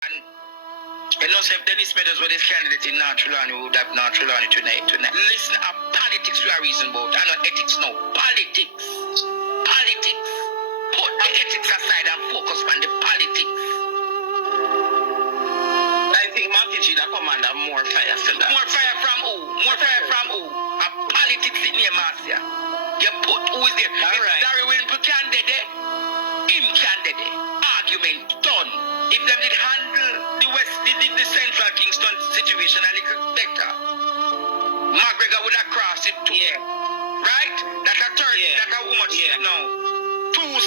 You know, if Dennis Meadows were this candidate in Naturalani, we would have Naturalani tonight. Listen, politics we are reason about. I know ethics now. Politics. Politics. Put the ethics aside and focus on the politics. I think Makiji the commander more fire for that. More fire from who? More fire from who? A politics in your Marcia. You put who is there? All right. Larry Williams candidate. Him candidate. Argument done. If them did handle the central Kingston situation a little better, McGregor would have crossed it too. Yeah. Right? That's a third. Yeah. That's how much seat now? Two more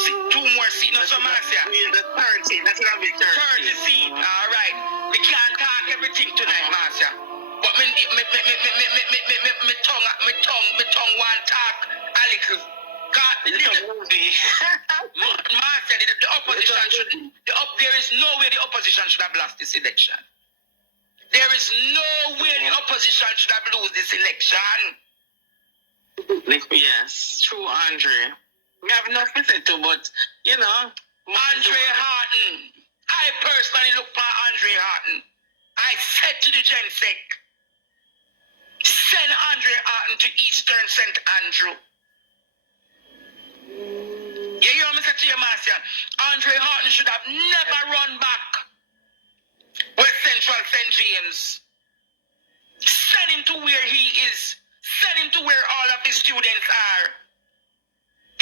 seats. No, so Marcia. Yeah, the 30. That's gonna be 30 seat. All right. We can't talk everything tonight, Marcia. But me tongue one talk a little. Marcia, the opposition should. There is no way the opposition should have lost this election. There is no way the opposition should have lost this election. Yes, true, Andre. We have nothing to say to, but you know, Andre Harton. I personally look for Andre Harton. I said to the Gensec, send Andre Harton to Eastern St. Andrew. You hear me say to you, Marcia? Andre Harton should have never run back West Central St. James. Send him to where he is. Send him to where all of his students are.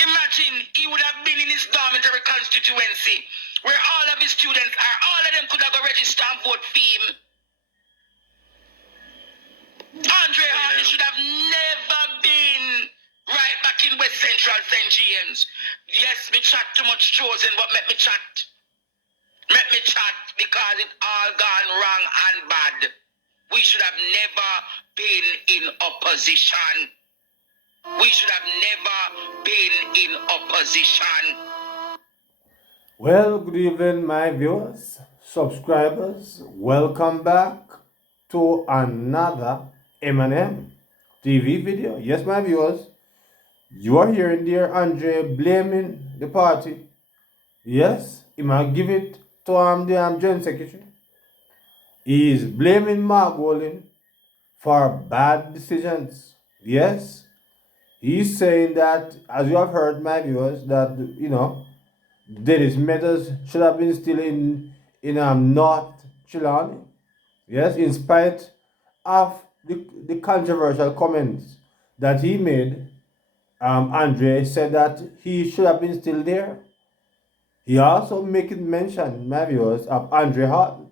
Imagine he would have been in his dormitory constituency where all of his students are. All of them could have registered and vote for him. Andre Harton should have never been right back in West Central St. James. Yes, me chat too much chosen, but let me chat. Let me chat because it all gone wrong and bad. We should have never been in opposition. We should have never been in opposition. Well, good evening, my viewers, subscribers. Welcome back to another M&M TV video. Yes, my viewers, you are hearing dear Andre blaming the party. Yes, he might give it to the General Secretary. He is blaming Mark Wolin for bad decisions. Yes, he's saying that, as you have heard, my viewers, that, you know, Dennis Meadows should have been still in North Chilani. Yes, in spite of the controversial comments that he made, Andre said that he should have been still there. He also making mention, my viewers, of Andre Harton,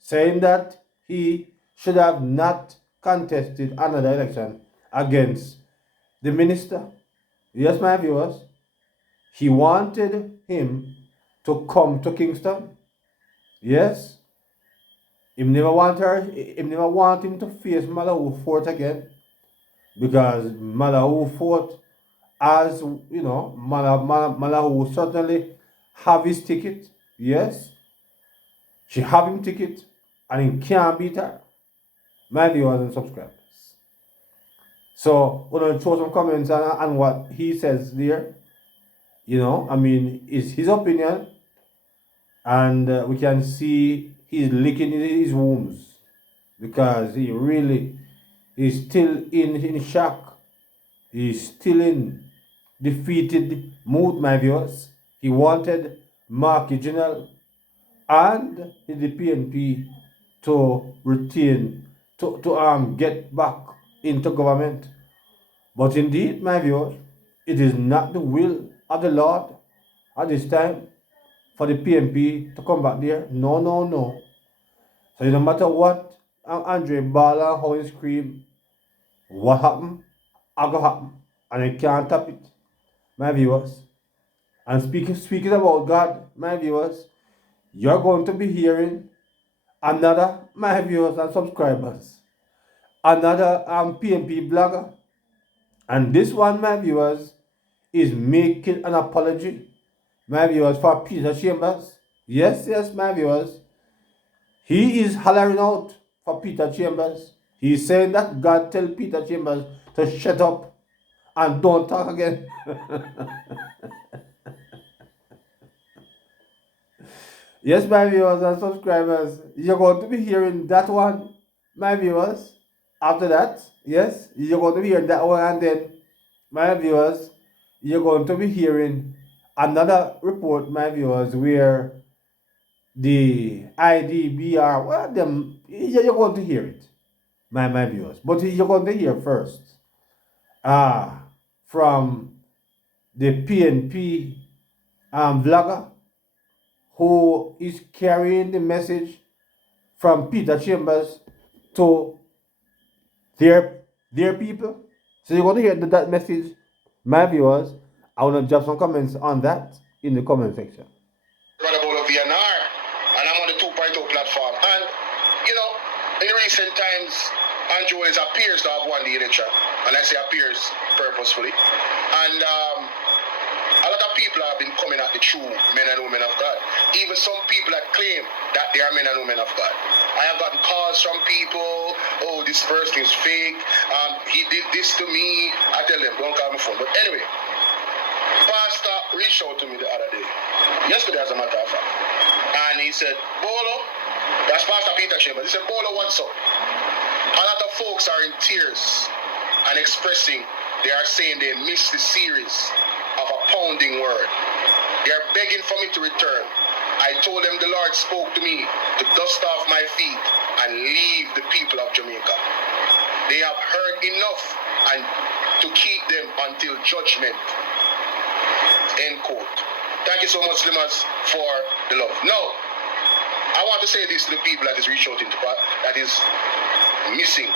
saying that he should have not contested another election against the minister. Yes, my viewers, he wanted him to come to Kingston. Yes, he never want him to face Malawi Fort again, because Malawi Fort, as you know, Malawi certainly have his ticket. Yes, she have him ticket, and he can't beat her. My viewers and subscribers. So we're gonna throw some comments on what he says there. You know, I mean, it's his opinion, and we can see he's licking his wounds because he really is still in shock. He's still in defeated mood, my viewers. He wanted Mark General and the PNP to retain, to get back into government. But indeed, my viewers, it is not the will of the Lord at this time for the PNP to come back there. No, no, no. So no matter what Andre Bala, how he scream, what happened, I go happen. And I can't tap it, my viewers. And speaking about God, my viewers, you're going to be hearing another, my viewers and subscribers, another PNP blogger. And this one, my viewers, is making an apology, my viewers, for Peter Chambers. Yes, yes, my viewers. He is hollering out for Peter Chambers. He's saying that God tell Peter Chambers to shut up and don't talk again. Yes, my viewers and subscribers, you're going to be hearing that one, my viewers. After that, yes, you're going to be hearing that one, and then, my viewers, you're going to be hearing another report, my viewers, where the IDBR, well, them, you're going to hear it, my viewers. But you're going to hear first from the PNP vlogger who is carrying the message from Peter Chambers to their people. So you're going to hear that message, my viewers. I want to drop some comments on that in the comment section. Run about a VNR, and I'm on the 2.0 platform. And, you know, in recent times, Andrew Willis appears to have won the election. And I say appears purposefully. And a lot of people have been coming at the true men and women of God. Even some people that claim that they are men and women of God. I have gotten calls from people, oh, this person is fake, he did this to me. I tell them, don't call my phone. But anyway, Pastor reached out to me the other day, yesterday as a matter of fact, and he said, Bolo, that's Pastor Peter Chambers. He said, Bolo, what's up? A lot of folks are in tears and expressing, they are saying they missed the series of a pounding word. They are begging for me to return. I told them the Lord spoke to me to dust off my feet and leave the people of Jamaica. They have heard enough and to keep them until judgment. End quote. Thank you so much, Slimmers, for the love. Now, I want to say this to the people that is reaching out into that is missing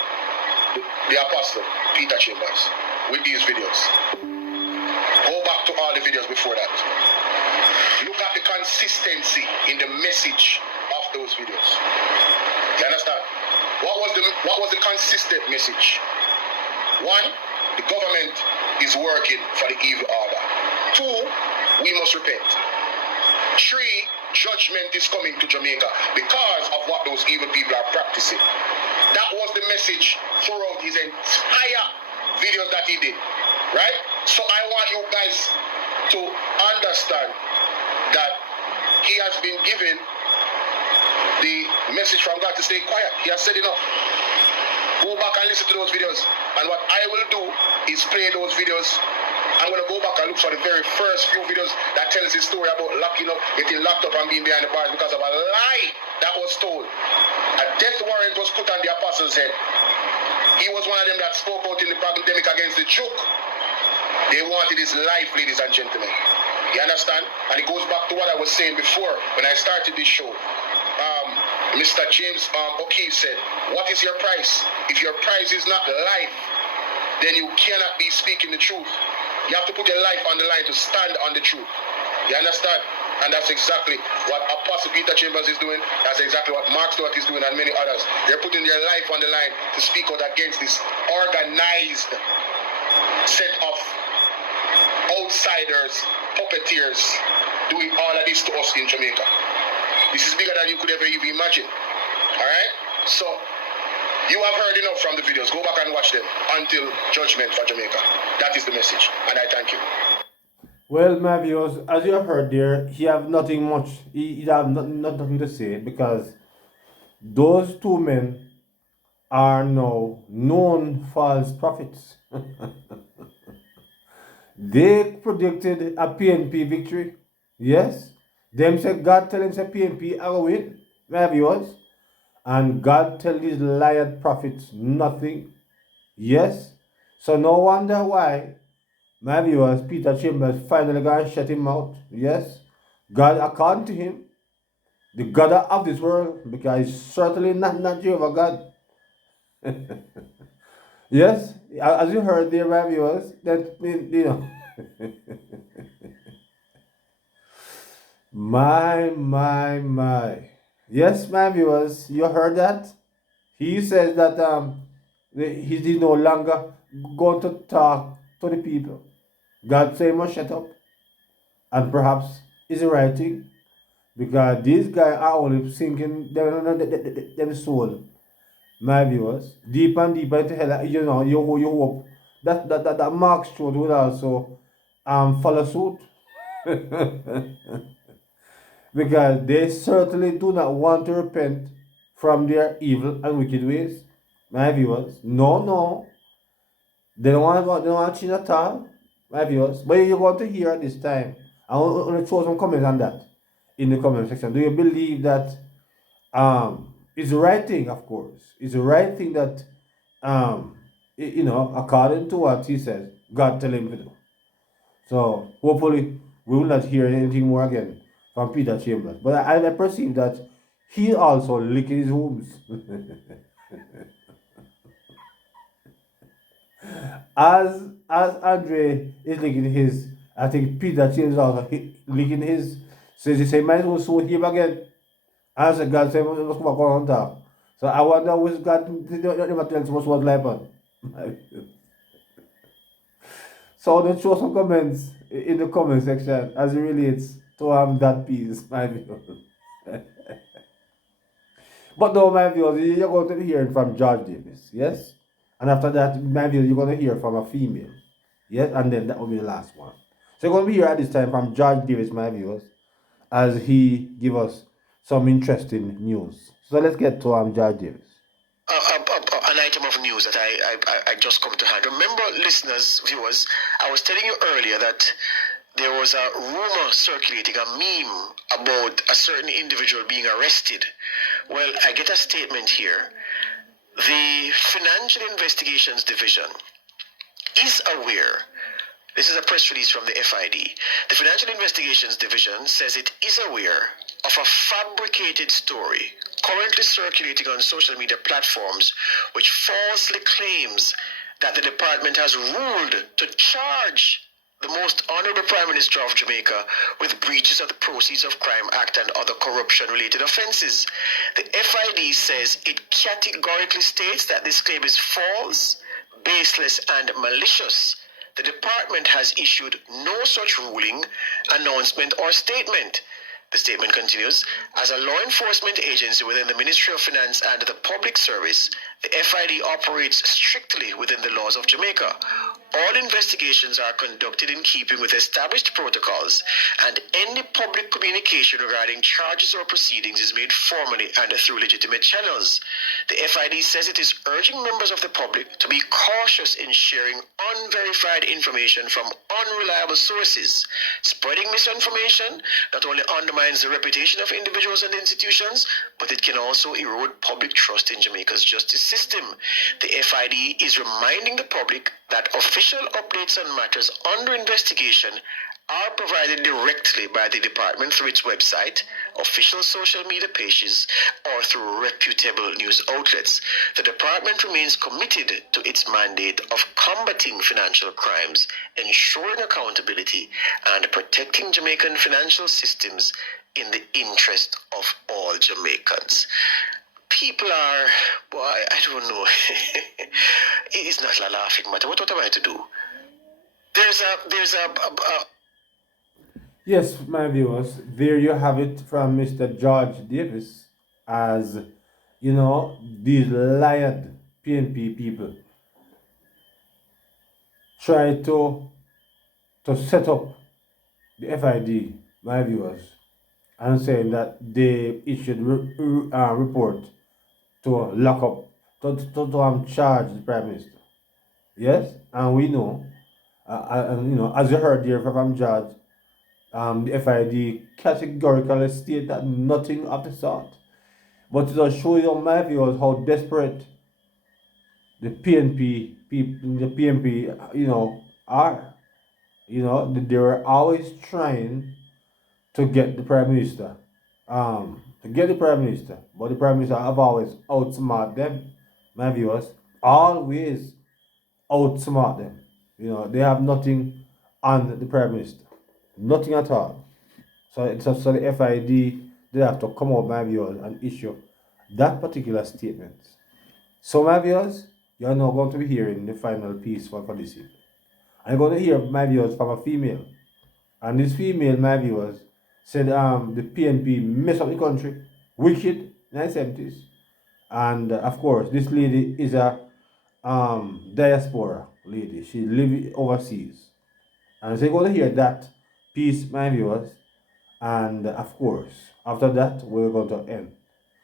the apostle Peter Chambers with these videos. Go back to all the videos before that. Look at the consistency in the message of those videos. You understand? What was the consistent message? One, the government is working for the evil order. Two, we must repent. Three, judgment is coming to Jamaica because of what those evil people are practicing. That was the message throughout his entire videos that he did. Right? So I want you guys to understand that he has been given the message from God to stay quiet. He has said enough. Go back and listen to those videos. And what I will do is play those videos. I'm going to go back and look for the very first few videos that tells his story about locking up, getting locked up and being behind the bars because of a lie that was told. A death warrant was put on the apostle's head. He was one of them that spoke out in the pandemic against the joke. They wanted his life, ladies and gentlemen. You understand? And it goes back to what I was saying before when I started this show. Mr. James O'Keefe said, what is your price? If your price is not life, then you cannot be speaking the truth. You have to put your life on the line to stand on the truth. You understand? And that's exactly what Apostle Peter Chambers is doing. That's exactly what Mark Stewart is doing and many others. They're putting their life on the line to speak out against this organized set of outsiders, puppeteers, doing all of this to us in Jamaica. This is bigger than you could ever even imagine. Alright? So, you have heard enough from the videos. Go back and watch them until judgment for Jamaica. That is the message. And I thank you. Well, my viewers, as you have heard there, he have nothing much. He have nothing to say because those two men are now known false prophets. They predicted a PNP victory. Yes. Them said God tell him say PNP are win. My viewers. And God tell these liar prophets nothing. Yes. So no wonder why, my viewers, Peter Chambers finally gonna shut him out. Yes. God according to him, the God of this world, because he's certainly not Jehovah God. Yes, as you heard there, my viewers, that you know. My. Yes, my viewers, you heard that? He says that he's no longer going to talk to the people. God say must shut up. And perhaps is right thing. Because these guys are only sinking them soul. My viewers, deep and deeper into hell, you know, you hope that Mark Stewart would also follow suit. because they certainly do not want to repent from their evil and wicked ways. My viewers, no, they don't want to change at all. My viewers, but you're going to hear at this time. I want to throw some comments on that in the comment section. Do you believe that it's the right thing? Of course, it's the right thing that according to what he says, God tell him to do. So hopefully we will not hear anything more again from Peter Chambers. But I perceive that he also licking his wounds. as Andre is licking his, I think Peter Chambers also licking his. So he say, might as well sue him again. And I said, God said, let's come back on talk. So I wonder which God never tells us what will happen. So then show some comments in the comment section as it relates to that piece, my viewers. But no, my viewers, you're going to be hearing from George Davis, yes? And after that, my viewers, you're going to hear from a female, yes? And then that will be the last one. So you're going to be here at this time from George Davis, my viewers, as he give us some interesting news. So let's get to George Davis. An item of news that I just come to hand. Remember, listeners, viewers, I was telling you earlier that there was a rumor circulating, a meme about a certain individual being arrested. Well, I get a statement here. The Financial Investigations Division is aware. This is a press release from the FID. The Financial Investigations Division says it is aware of a fabricated story currently circulating on social media platforms which falsely claims that the department has ruled to charge the most honorable Prime Minister of Jamaica with breaches of the Proceeds of Crime Act and other corruption-related offences. The FID says it categorically states that this claim is false, baseless, and malicious. The department has issued no such ruling, announcement, or statement. The statement continues, as a law enforcement agency within the Ministry of Finance and the Public Service, the FID operates strictly within the laws of Jamaica. All investigations are conducted in keeping with established protocols, and any public communication regarding charges or proceedings is made formally and through legitimate channels. The FID says it is urging members of the public to be cautious in sharing unverified information from unreliable sources. Spreading misinformation not only undermines the reputation of individuals and institutions, but it can also erode public trust in Jamaica's justice system. The FID is reminding the public that official updates on matters under investigation are provided directly by the department through its website, official social media pages, or through reputable news outlets. The department remains committed to its mandate of combating financial crimes, ensuring accountability, and protecting Jamaican financial systems in the interest of all Jamaicans. People are, boy, I don't know. It's not a laughing matter. What am I to do? There's a Yes, my viewers, there you have it from Mr. George Davis. As you know, these lied PNP people try to set up the FID, my viewers, and saying that they issued report to lock up, to charge the Prime Minister. Yes, and we know, and as you heard here from George, the FID categorically state that nothing of the sort. But to just show you, my viewers, how desperate the PNP people, the PNP, are. They were always trying to get the Prime Minister, but the Prime Minister have always outsmart them, my viewers, always outsmart them. They have nothing on the Prime Minister, nothing at all. So the FID, they have to come out, my viewers, and issue that particular statement. So, my viewers, you are now going to be hearing the final piece for this evening. I'm going to hear, my viewers, from a female. And this female, my viewers, said the PNP messed up the country, wicked, 1970s. And of course, this lady is a diaspora lady. She lives overseas. And so you're going to hear that piece, my viewers. And of course, after that, we're going to end.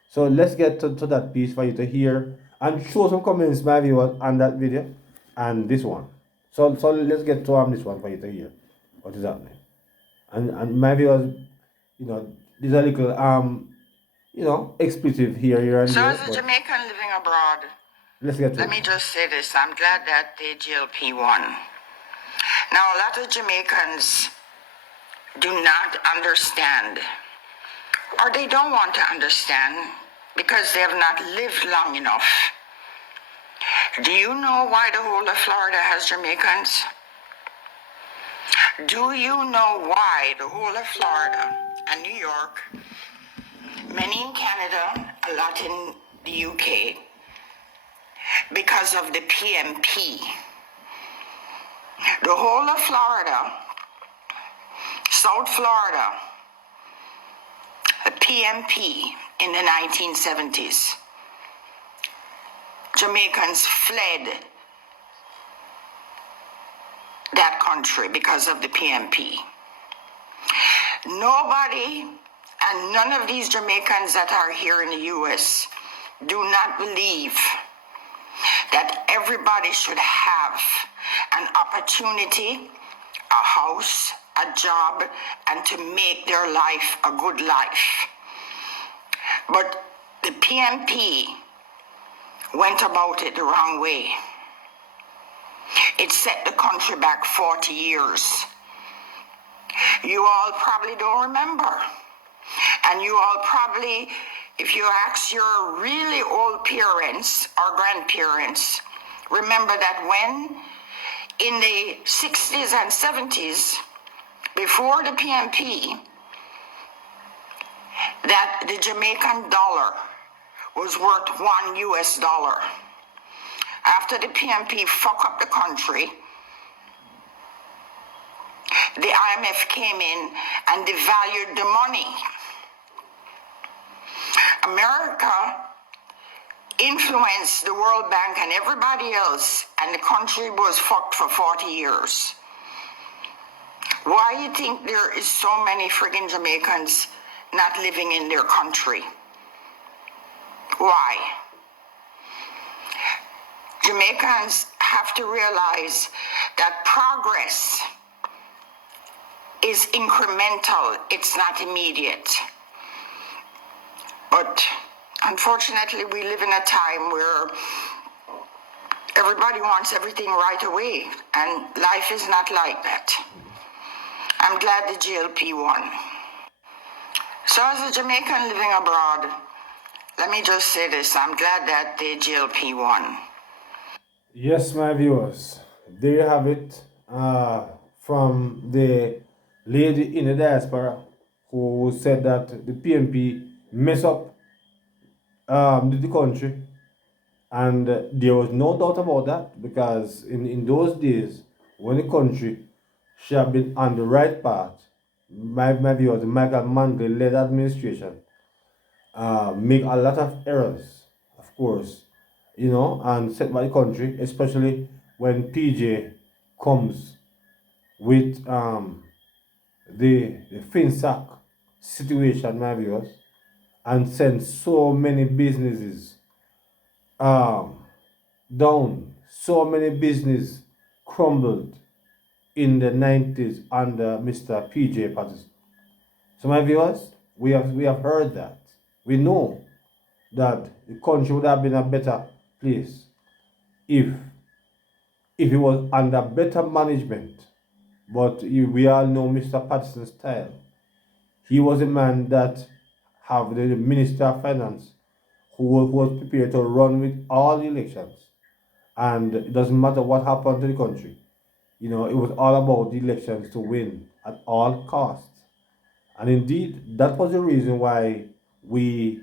So let's get to that piece for you to hear and show some comments, my viewers, on that video and this one. So let's get to this one for you to hear what is happening. And my viewers, there's a little expletive here and So there. as a Jamaican living abroad, Let's get to let it. me just say this. I'm glad that the GLP won. Now, a lot of Jamaicans do not understand, or they don't want to understand because they have not lived long enough. Do you know why the whole of Florida has Jamaicans? Do you know why the whole of Florida and New York, many in Canada, a lot in the UK, because of the PNP. The whole of Florida, South Florida, the PNP in the 1970s, Jamaicans fled that country because of the PNP. Nobody and none of these Jamaicans that are here in the US do not believe that everybody should have an opportunity, a house, a job, and to make their life a good life. But the PNP went about it the wrong way. It set the country back 40 years. You all probably don't remember. And you all probably, if you ask your really old parents or grandparents, remember that when in the 60s and 70s, before the PNP, that the Jamaican dollar was worth $1. After the PNP fuck up the country, the IMF came in and devalued the money. America influenced the World Bank and everybody else, and the country was fucked for 40 years. Why do you think there is so many friggin' Jamaicans not living in their country? Why? Jamaicans have to realize that progress is incremental, it's not immediate. But unfortunately, we live in a time where everybody wants everything right away, and life is not like that. I'm glad the GLP won. So as a Jamaican living abroad, let me just say this, I'm glad that the GLP won. Yes, my viewers, there you have it from the lady in the diaspora who said that the PNP mess up the country, and there was no doubt about that, because in those days when the country should have been on the right path, my viewers, the Michael Manley led administration make a lot of errors, of course, and set by the country, especially when PJ comes with the FinSac situation, my viewers, and sends so many businesses down. So many business crumbled in the 90s under Mr. PJ Patterson. So my viewers, we have heard that. We know that the country would have been a better place if it was under better management. But we all know Mr. Patterson's style. He was a man that have the Minister of Finance who was prepared to run with all the elections. And it doesn't matter what happened to the country. It was all about the elections to win at all costs. And indeed, that was the reason why we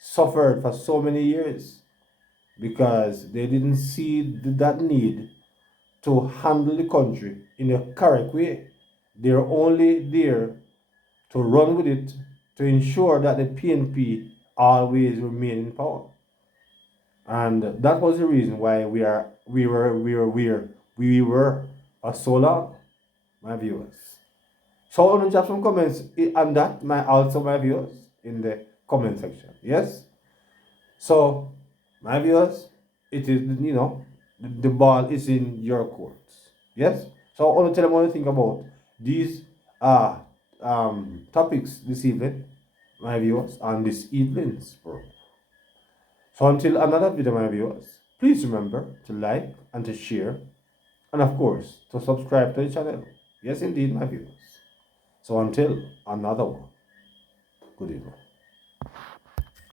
suffered for so many years, because they didn't see that need to handle the country in a correct way. They're only there to run with it, to ensure that the PNP always remain in power. And that was the reason why we were for so long, my viewers. So I want to drop some comments on that, my viewers, in the comment section. Yes? So, my viewers, it is, the ball is in your courts. Yes? So I want to tell them what to think about these topics this evening, my viewers, on this evening's program. So until another video, my viewers, please remember to like and to share, and of course, to subscribe to the channel. Yes, indeed, my viewers. So until another one, good evening.